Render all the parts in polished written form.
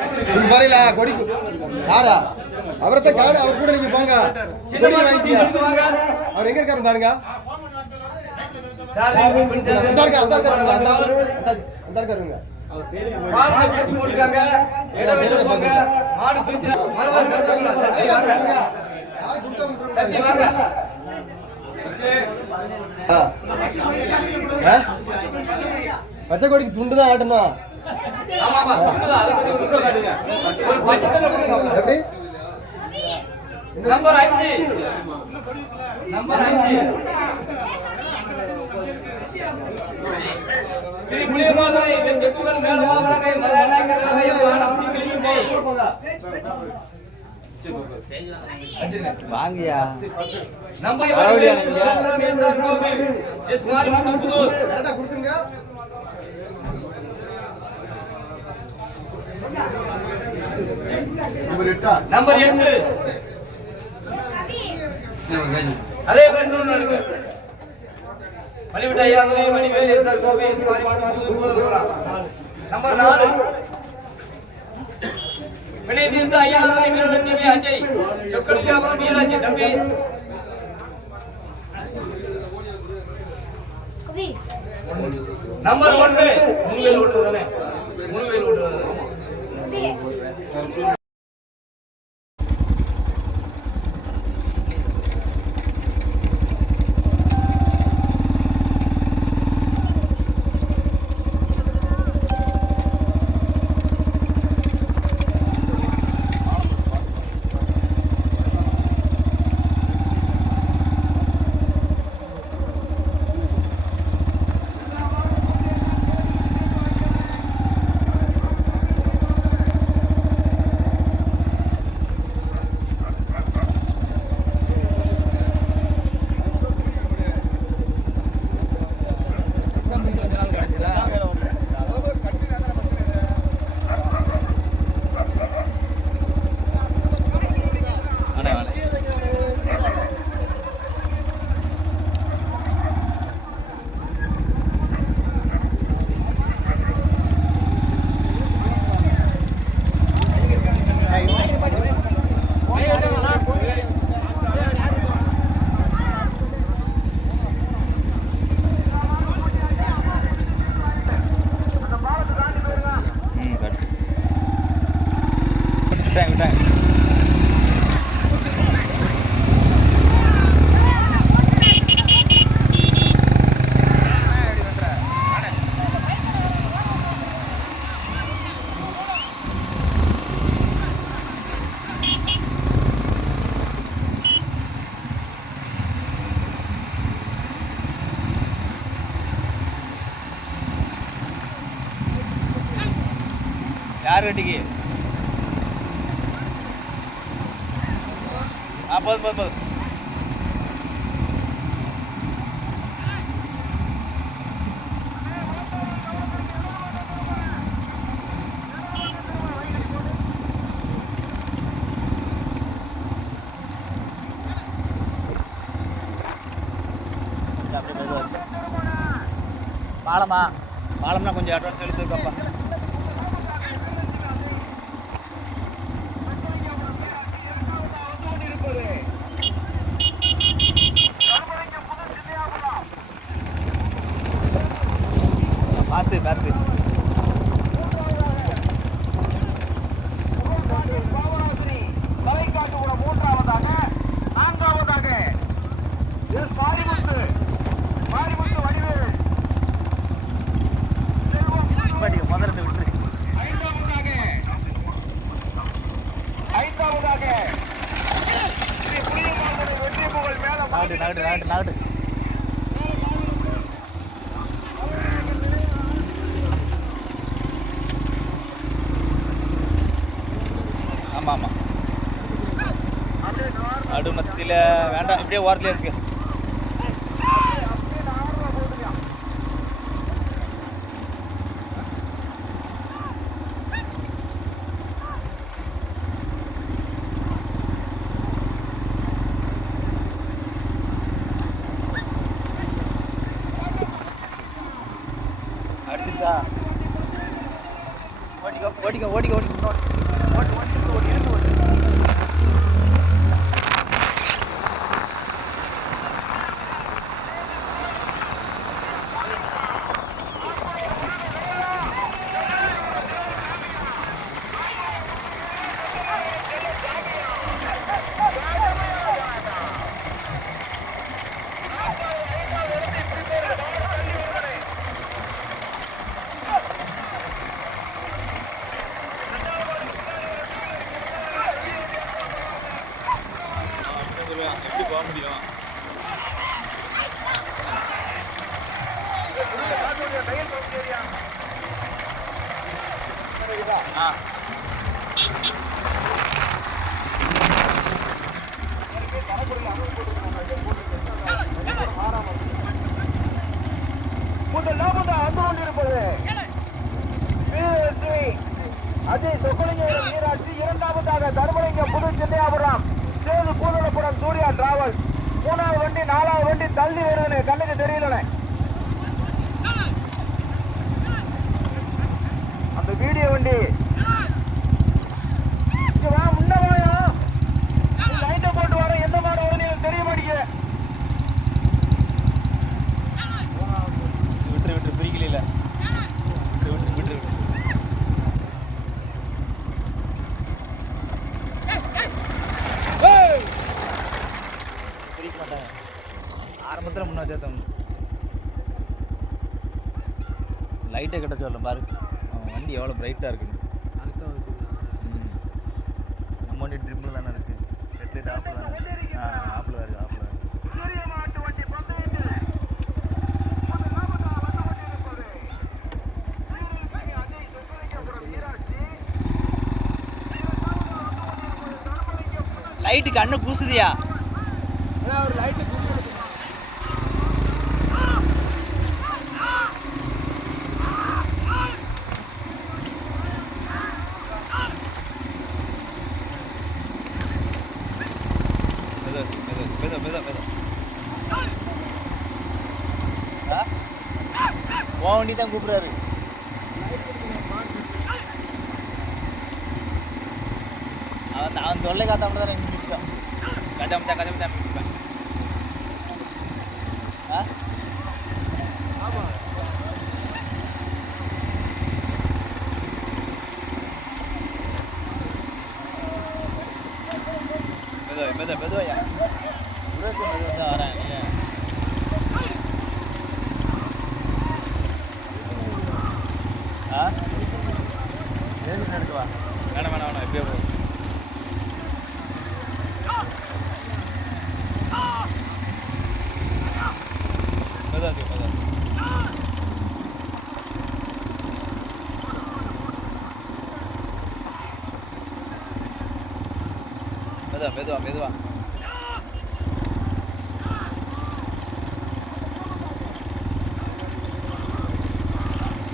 பாருங்களா கொடி யாரா அவரத்தை காடு அவர் கூட நீங்க போங்க கொடி வாங்கிக்க அவர் எங்க இருக்காரு பாருங்க பச்சை கொடிக்கு துண்டு தான் ஆட்டணும். எப்படி நம்பர் 5 ஸ்ரீ புலியமாதுரை செக்குகள் மேலவாக வாங்கயா நம்பர் எஸ் மாரி புதூர் கரெக்ட்டா கொடுத்துங்க. நம்பர் 8 அதே பெண்ணு நடக்கு மணிவிட்ட ஐயாதுரை மணிவேல் எஸ்ஆர் கோபி எஸ் மாரி புதூர். நம்பர் 4 வினை தீர்த்த ஐயாதுரை வீரலட்சுமி அஜய் சொக்கலியாபுரம் மீனாட்சி தம்பி. நம்பர் 1 முன்வேல் ஓட்டுதானே முன்வேல் ஓட்டுதானே யார் கட்டிக்கு போதும் பாலம்னா கொஞ்சம் அட்வான்ஸ் எடுத்துக்கப்பா. பார்த்து நாடு ஆமாம் அடுமத்தில வேண்டாம், இப்படியே ஓரத்துலேயே வச்சுக்க. அடிச்சிச்சா ஓட்டிக்கோ. ஓடிக்க ஓடிக்க ஓடிக்க ஓட்டு ஓட்டு ஓட்டு எடுத்து ஓட்டு எப்படி போக முடியும் ஆ முதலாவதாக வந்து கொண்டிருப்பது அஜய் சொக்கலிங்கம் நீராட்சி, இரண்டாவதாக தர்மலிங்கம் புது சின்னையாபுரம் சேது பூதலபுரம் சூர்யா டிராவல்ஸ், மூணாவது வண்டி நாலாவது வண்டி தள்ளி வருதுன்னு கண்ணுக்கு தெரியலண்ணே. அந்த வீடியோ வண்டி இங்க வா, முன்ன வாயா, லைட்டை போட்டு வர எந்த மாதிரி வருது எனக்கு தெரிய மாட்டேங்குது. விட்டுரு விட்டுரு பிரிக்கல விட்டுரு விட்டுரு விட்டுரு விட்டுரு பிரிக்க மாட்டாங்க ஆரம்பத்தில் முன்னா சேர்த்தவங்க லைட்டை கிட்ட சொல்ல பாரு அவன் வண்டி எவ்வளோ பிரைட்டாக இருக்குன்னு. நம்ம வண்டி ட்ரிப்பிள் தானே இருக்குது, ஹெட்லைட் ஆப்பில் தானே ஆப்பில் தான் இருக்குது ஆப்பில் தான். லைட்டு கண்ணு கூசுதியா? உன் வண்டி தான் கூப்பிடுறாரு. அவன் தொல்லை காத்தாம தான் இங்கே நிற்கான். கஜாமச்சா கஜாமச்சா நிற்கான். மெதுவா மெதுவாயா மெதுவா தான் வரேன். ஏழு எடுக்குவா வேணாம் வேணாம் வேணாம் எப்படியோ போகும். மெதுவா மெதுவா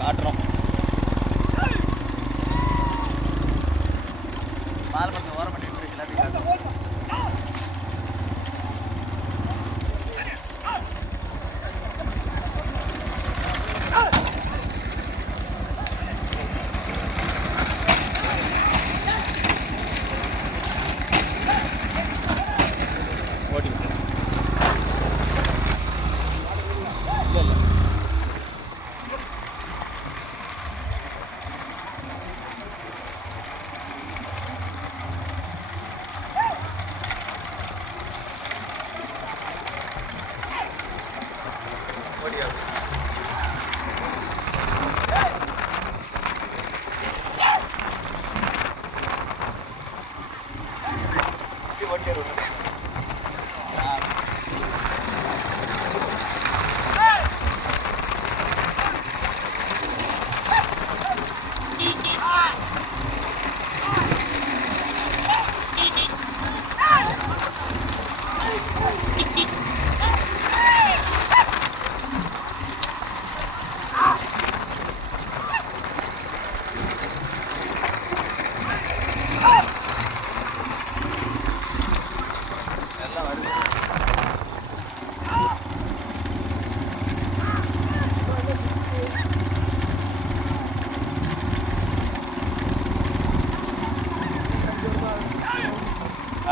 காட்டுறோம். பாலமரத்தை ஓரம் பண்ணிட்டு எல்லாத்தையும் காட்டுறோம். ஓட்டி விட்டு இல்லை இல்லை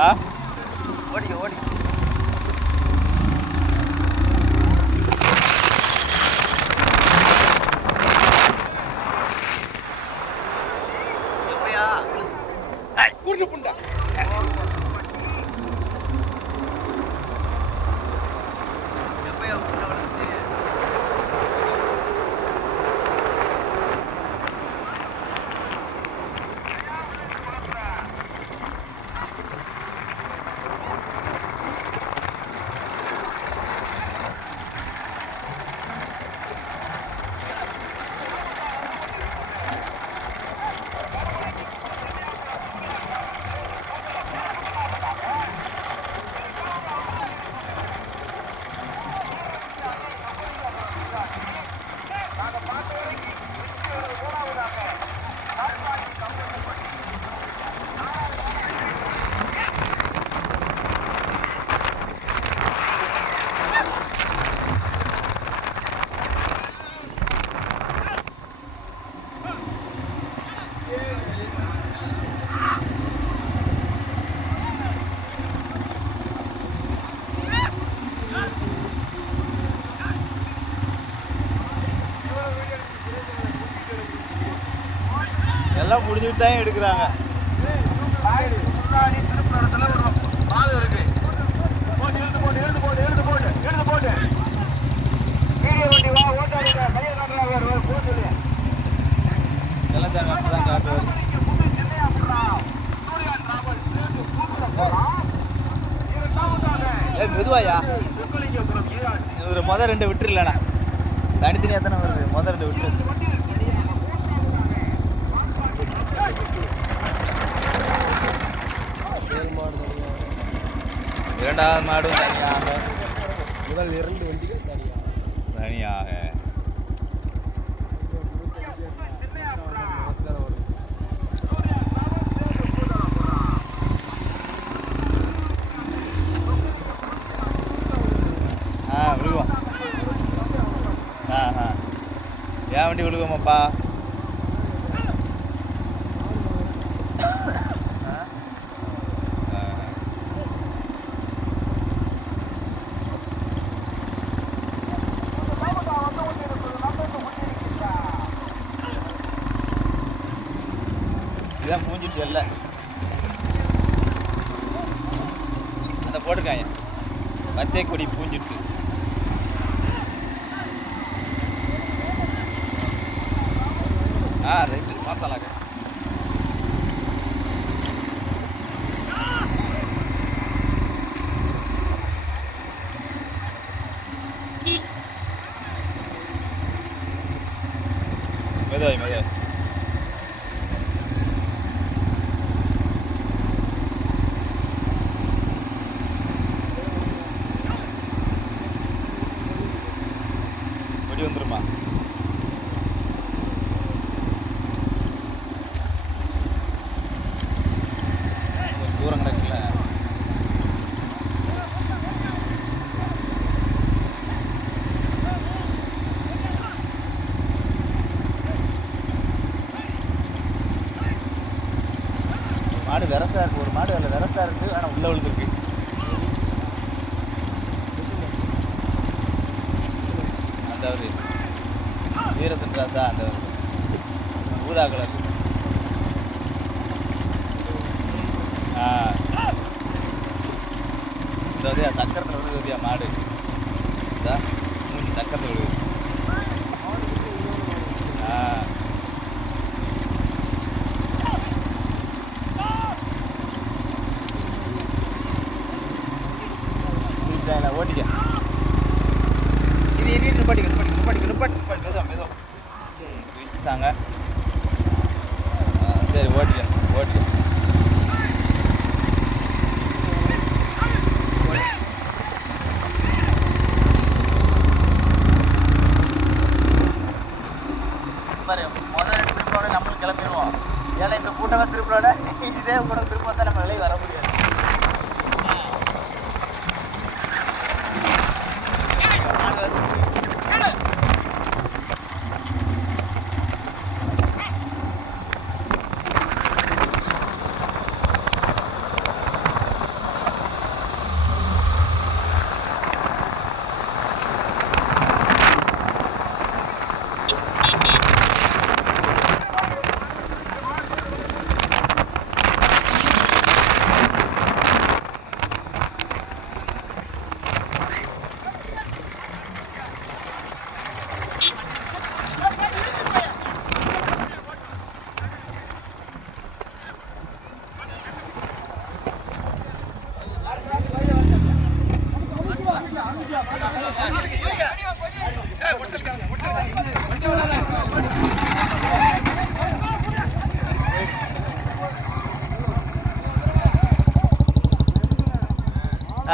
ஆ ஓடிக்க ஓடிக்க. கூட்டு புண்டா எல்லாம் முடிஞ்சுட்டு தான் எடுக்கிறாங்க. முன்னாடி திருப்பணத்துல ஒரு பாதை இருக்கு. போட்டு எழுந்து போட்டு எழுந்து போட்டு எழுந்து போட்டு எழுந்து போட்டு வீடியோ வண்டி வா ஓட்டாடுங்க கையை காட்டுறாங்க போட்டு எல்லாம் தான் அப்பதான் காட்டுவார். மெதுவாயா ஒரு மொதல் 2 விட்டுருலண்ணா, தனித்தனியாக தானே வருது. மொதல் 2 விட்டுரு. இரண்டாவது மாடும் தனியாக, முதல் 2 வண்டிகள் தனியாக. விழுவோம். ஏன் வண்டி விழுவோமாப்பா? இதான் பூஞ்சிட்டு இல்லை அந்த போட்டுக்காங்க. பச்சை கொடி பூஞ்சிட்டு ரைட்டு பார்த்தாலாங்க. மெதுவாய் மெதுவாய். கொடி வந்துருமா? தூரம் கிடக்குல்ல. மாடு வெரசா இருக்கு. ஒரு மாடு அதில் வெரசா இருக்கு, ஆனால் உள்ள விழுந்துருக்கு. அந்த ஒரு வீரசன்ராசா, அந்த ஊதா கலர். இந்த வதியா சக்கரத்தில் விழுது வதியா மாடு. இதா மூஞ்சி சக்கரத்தில் விழுது. ஓட்டிக்க. இது என்ன நிப்பாட்டிக்க நிப்பாட்டிக்க நிப்பாட்டிக்க நிப்பாட்டி மெதுவா மெதுவா வச்சாங்க. சரி ஓட்டிக்க ஓட்டிக்க. முதல் 2 திருப்போட நம்மளும் கிளம்பிடுவோம். ஏன்னா இந்த கூட்டமாக திருப்போட இதே கூட்டம் திருப்ப தான் நம்ம வெளியே வர முடியாது.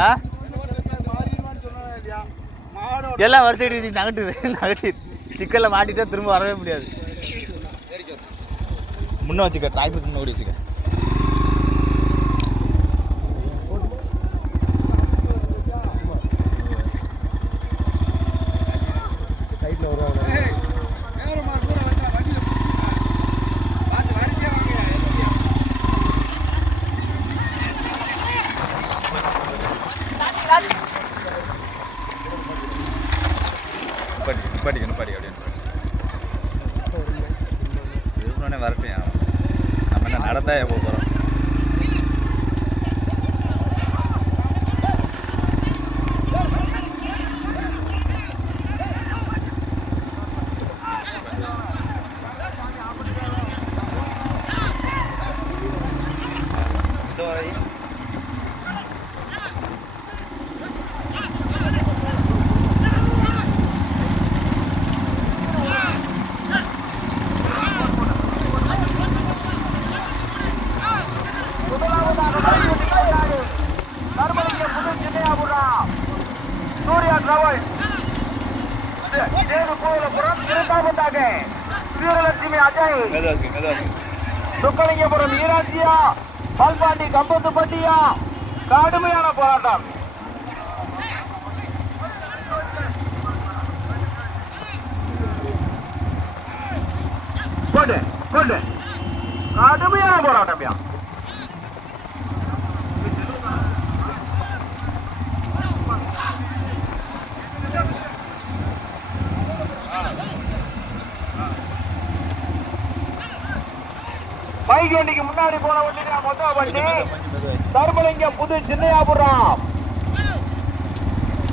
ஆ எல்லாம் வரிசை நகட்டு சிக்கலில் மாட்டிட்டா திரும்ப வரவே முடியாது. முன்னே வச்சுக்க, டிராக்டர் முன்னே ஓடி வச்சுக்க. சைடில் வருவாங்க. நிப்பாடி அப்படின்னு வரட்டும். நம்ம என்ன நடந்தா எப்போ போகிறோம்? சூர்யா டிராவல்ஸ் சேதுபுரம் இரண்டாவதாக வீரலட்சுமி அஜய் துக்கலிங்கபுரம் ஈராட்சியா பால்பாண்டி கம்பத்துப்பட்டியா கடுமையான போராட்டம். கடுமையான போராட்டம். பைக் வண்டிக்கு முன்னாடி போன வண்டி மொத்த வண்டி தர்மலிங்கம் புது சின்னையாபுரம்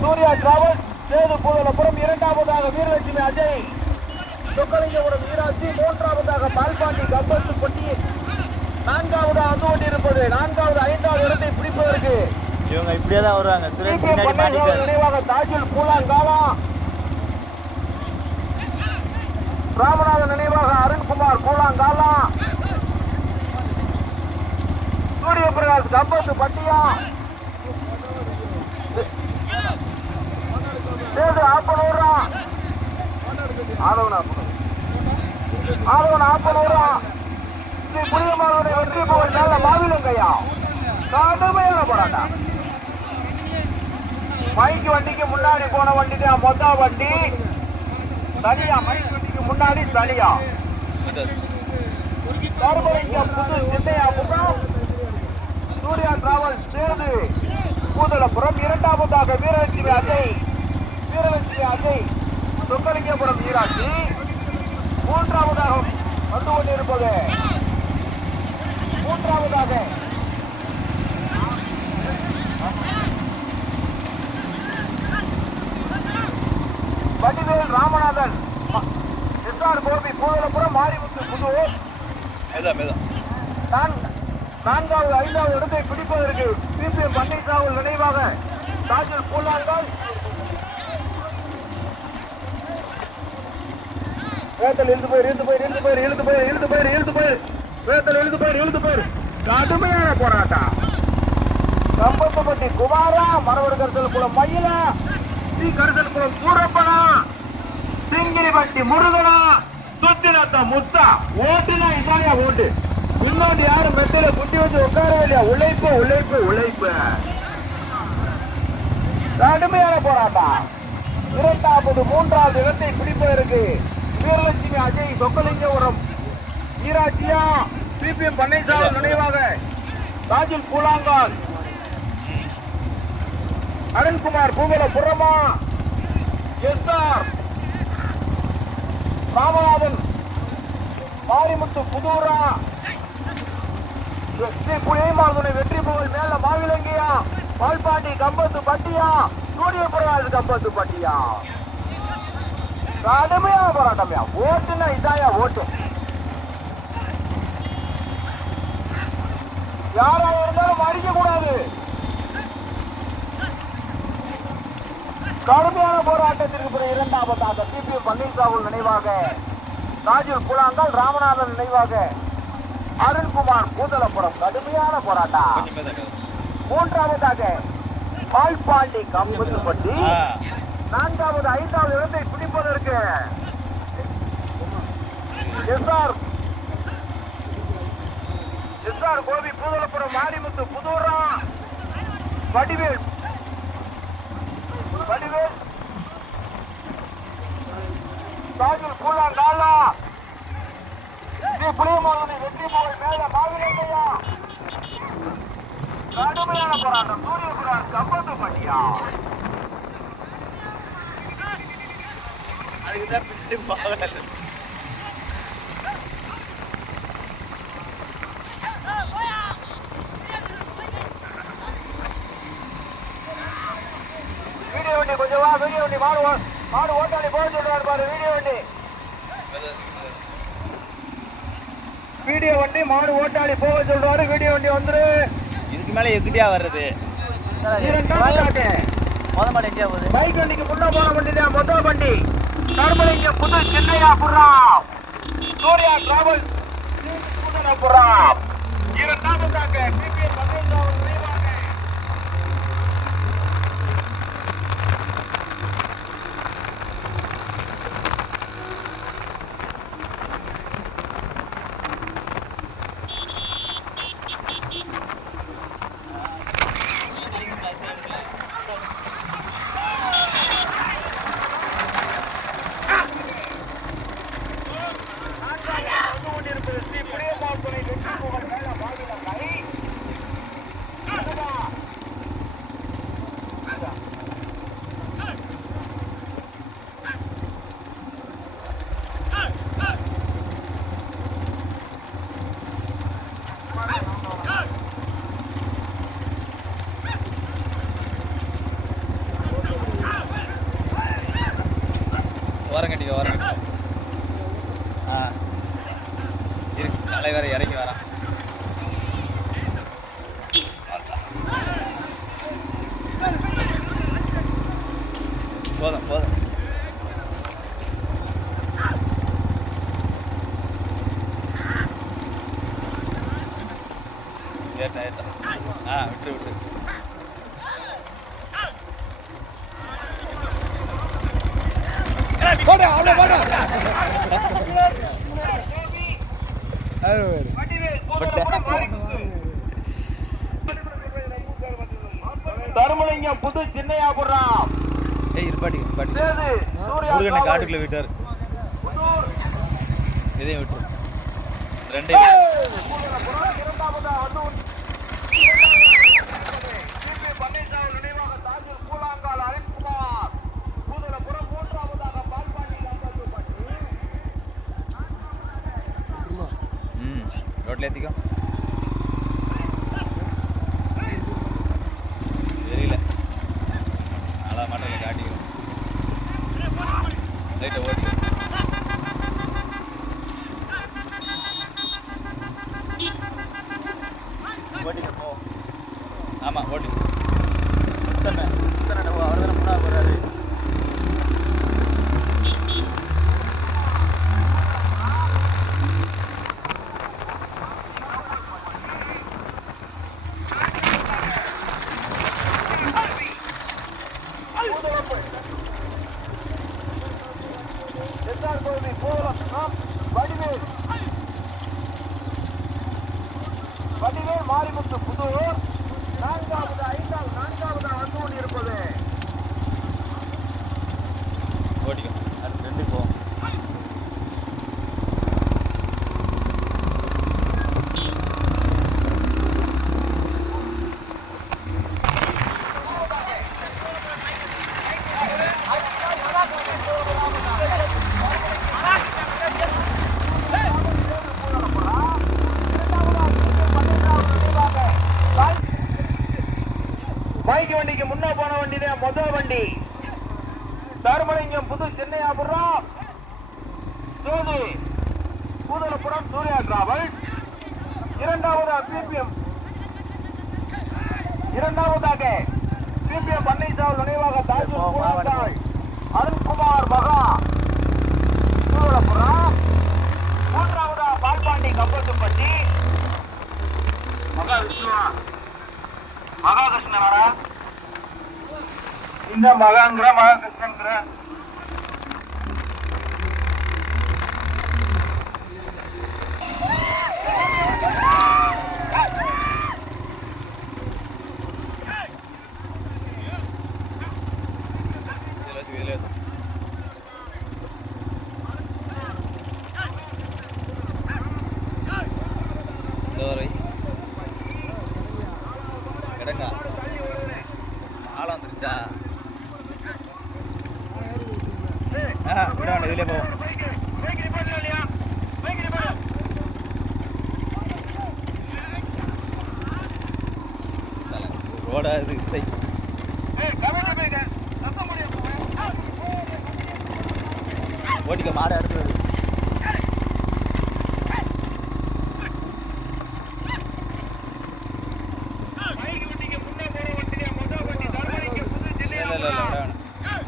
சூர்யா டிராவல்ஸ் சேது பூதலபுரம் இரண்டாவதாக வீரலட்சுமி அஜய் துக்கலிங்கபுரம் ஈராட்சி மூன்றாவதாக பால்பாண்டி கம்பத்துப்பட்டி நான்காவது வந்து கொண்டிருப்பது நான்காவது ஐந்தாவது இடத்தை பிடிப்பதற்கு இவங்க இப்படியே தான் வருவாங்க. சுரேஷ் பின்னாடி மாட்டிட்டாரு. நினைவாக தாஜுல் பூலாங்காவா ராமநாதன் நினைவாக அருண்குமார் பூலாங்காலா சூரிய பிரகாஷ் கம்பத்து பட்டியா சேது ஆப்பனூரா ஆதவன் ஆப்பனூரா ஸ்ரீ புனிதமானவருடைய வெற்றி புகழ் நல்ல மாவிலங்கையா கடுமையான போராட்டம். மைக்கு வண்டிக்கு முன்னாடி போன வண்டி தான் மொத்த வண்டி தனியா. மைக்கு வண்டிக்கு முன்னாடி தனியா. தர்மலிங்கம் புது சின்னையாபுரம் சூர்யா டிராவல்ஸ் சேது பூதலபுரம் இரண்டாவதாக வீரலட்சுமி அஜய் துக்கலிங்கபுரம் ஈராட்சி மூன்றாவதாக வந்து கொண்டிருப்பது மூன்றாவதாக வடிவேல் ராமநாதன் எஸ்ஆர் கோபி பூதலபுரம் மாரிமுத்து புதூர் நான்காவது ஐந்தாவது இடத்தை பிடிப்பதற்கு பிபிஎம் பன்னீர்செல்வம் நினைவாக தாஜுல் பூலாங்கால் கடுமையான போராட்டம். கம்பத்துப்பட்டி குமாரா மரவடு கருசல் குளம் மயில ஸ்ரீ கருசல் குளம் சூரப்பனா சிங்கிரிப்பட்டி முருகனா சுத்திரத்த முத்தா ஓட்டுனா இதானியா ஓட்டு. இன்னொன்று யாரும் மெத்தையில குட்டி வச்சு உட்காரவே இல்லையா. உழைப்பு கடுமையான போராட்டம். இரண்டாவது மூன்றாவது இடத்தை பிடிப்பதற்கு வீரலட்சுமி அஜய் சொக்கலிங்கபுரம் ஈராட்சியா பிபிஎம் பன்னீர்செல்வம் நினைவாக தாஜுல் பூலாங்கால் அருண்குமார் பூவலபுரமா எஸ்ஆர் ராமநாதன் மாரிமுத்து புதூரா ஸ்ரீ புனிதமானவருடைய வெற்றி புகழ் மேல மாவிலங்கையா பால்பாண்டி கம்பத்து பட்டியா சூரிய பிரகாஷ் கம்பத்து பட்டியா கடுமையான போராட்டம்யா. ஓட்டுன்னா இதாயா ஓட்டு. யாரா இருந்தாலும் மறிக்க கூடாது. கடுமையான போராட்டத்திற்கு பிறகு இரண்டாவதாக பிபிஎம் பன்னீர்செல்வம் நினைவாக தாஜுல் பூலாங்கால் ராமநாதன் நினைவாக அருண்குமார் பூதலபுரம் கடுமையான போராட்டம். மூன்றாவதாக பால்பாண்டி கம்பத்துப்பட்டி. நான்காவது ஐந்தாவது இடத்தை பிடிப்பதற்கு எஸ்ஆர் கோபி பூதலபுரம் மாரிமுத்து புதூரா வடிவேல் சாஜில் கூழாங்காலா புளியமோதனை வெற்றி புகழ் மேல மாவிலையா. கடுமையான போராட்டம் சூரியபுரார் கம்பத்துப்பட்டியா. அதுக்குதான் பின்னாடி போகல. வீடியோ வண்டி கொஞ்சம் வா. வீடியோ வண்டி மாடு ஓட்டாளி போக சொல்றாரு பாரு. வீடியோ வண்டி மாடு ஓட்டாளி போக சொல்றாரு. வீடியோ வண்டி வந்துரு. இதுக்கு மேல எக்கிட்டியா வர்றது மொத மாடு எங்கேயா போகுது? பைக் வண்டிக்கு முன்ன போன வண்டி தான் மொதல் வண்டி. கருமலிங்க புது சென்னையா புறா சூர்யா டிராவல் புறா. இரண்டாவதாக பிபிஎம் பதினைந்தாவது நினைவாக ஓரங்கட்டிக்க இருக்கு. தலைவர் இறங்கி வரான். போதும் ஏட்டா விட்டு போடா அவளே போடா. தருமலிங்கம் புது சின்னையா புறாம். முருகனை காட்டுக்குள்ள விட்டாரு. இதையும் விட்டுரு. ரெண்டே ரோட்ல ஏத்திக்கோ. தெரியல நல்லா மாட்டல காட்டிக்கிறோம். லைட்டை ஓட்டி ஓட்டிக்க போ. ஆமா ஓட்டிக்க. அவர் தானே முன்னாடி போறாரு. வடிவேல் மாரிமுத்து புதூர். நான்காவது வந்து கொண்டிருப்பது ஓட்டிக்கோ. அடுத்து ரெண்டு போ. பைக் வண்டிக்கு முன்ன போன வண்டி தான் முதல் வண்டி. தருமலிங்கம் புது சென்னையாபுரம் ஜோதி பூதலபுரம் சூர்யா டிராவல். இரண்டாவதாக பிபிஎம் பன்னீர்செல்வம் நினைவாக தாஜூர் அருண்குமார் மகா பூதலபுரம். மூன்றாவதாக பால்பாண்டி கம்பத்துப்பட்டி மகா விஷ்ணுவா மகாகிருஷ்ணனாரா இந்த மகாங்கிற மகாகிருஷ்ணங்கிற கிடக்கா ஆளம் வந்துருச்சா விடாண்டு இதுலேயே போவோம் ரோடா இது இசை ஓட்டிக்க மாடு அடுத்து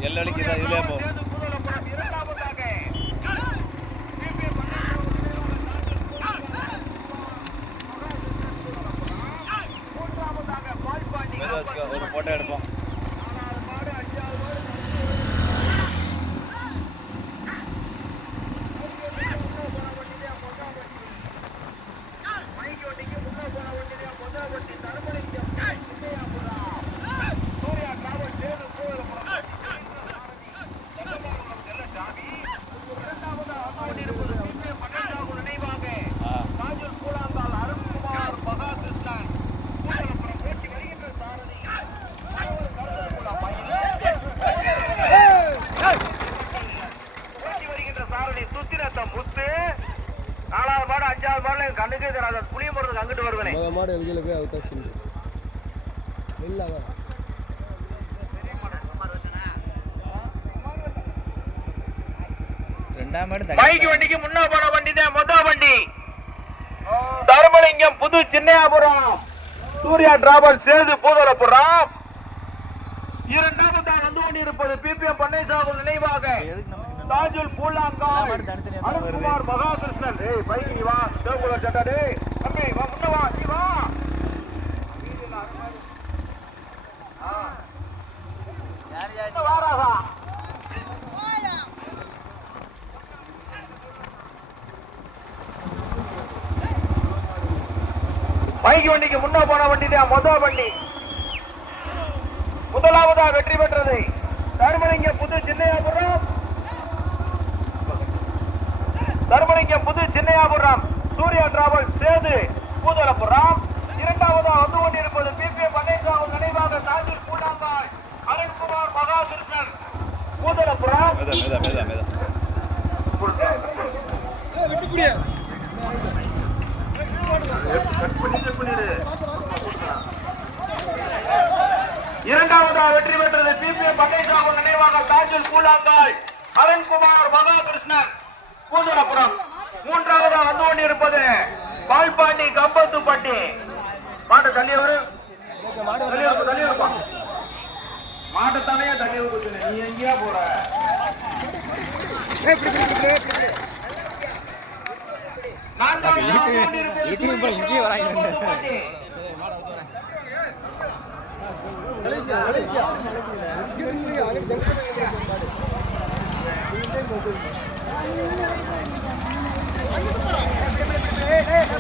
எல்லடிக்கு தான் இதுலேயே போ ஒரு போட்டோ எடுப்போம் கண்ணுக்கே தராத புளிய போறதுக்கு அங்கிட்டு வருவனே மாடு எழுதியில போய் அது தாச்சு இல்லாதான் ரெண்டாம் மாடு பைக் வண்டிக்கு முன்னா போன வண்டி தான் மொத்த வண்டி தர்மலிங்கம் புது சின்னையாபுரம் சூர்யா டிராவல் சேது பூதலபுரம் இரண்டாவதாக வந்து கொண்டிருப்பது பிபிஎம் பண்ணை சாகுல் நினைவாக தாஜுல் பூலாங்கால் அருண்குமார் மகாகிருஷ்ணன். ஏய் பைக் நீ வா தேவகுல சட்டா டேய் தம்பி வா முன்ன வா நீ வா யார் யார் வாராதா பைக் வண்டிக்கு முன்னா போன வண்டி தான் மொத வண்டி முதலாவதா வெற்றி பெற்றது தர்மலிங்கம் புது சின்னையாபுரம் சூர்யா டிராவல் சேது பூதலபுரம். இரண்டாவதா வந்து கொண்டிருப்பது பிபிஎம் பண்ணைசாவு நினைவாக தாஜூர் பூலாங்கால் அருண்குமார் மகாகிருஷ்ணன் பூதலபுரம். இரண்டாவதா வெற்றி பெற்றது பிபிஎம் பண்ணைசாவு நினைவாக தாஜூர் பூலாங்கால் அருண்குமார் மகாகிருஷ்ணன் பூதலபுரம். மூன்றாவதா வந்து கொண்டிருப்பது பால்பாண்டி கம்பத்துப்பட்டி. மாட்டு தள்ளியவர் மாட்டுத்தானையா தள்ளி நீ எங்கேயா போற இங்கே வராங்க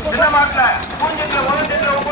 சின்ன மாட்டுல பூஞ்செட்டில் ஒரு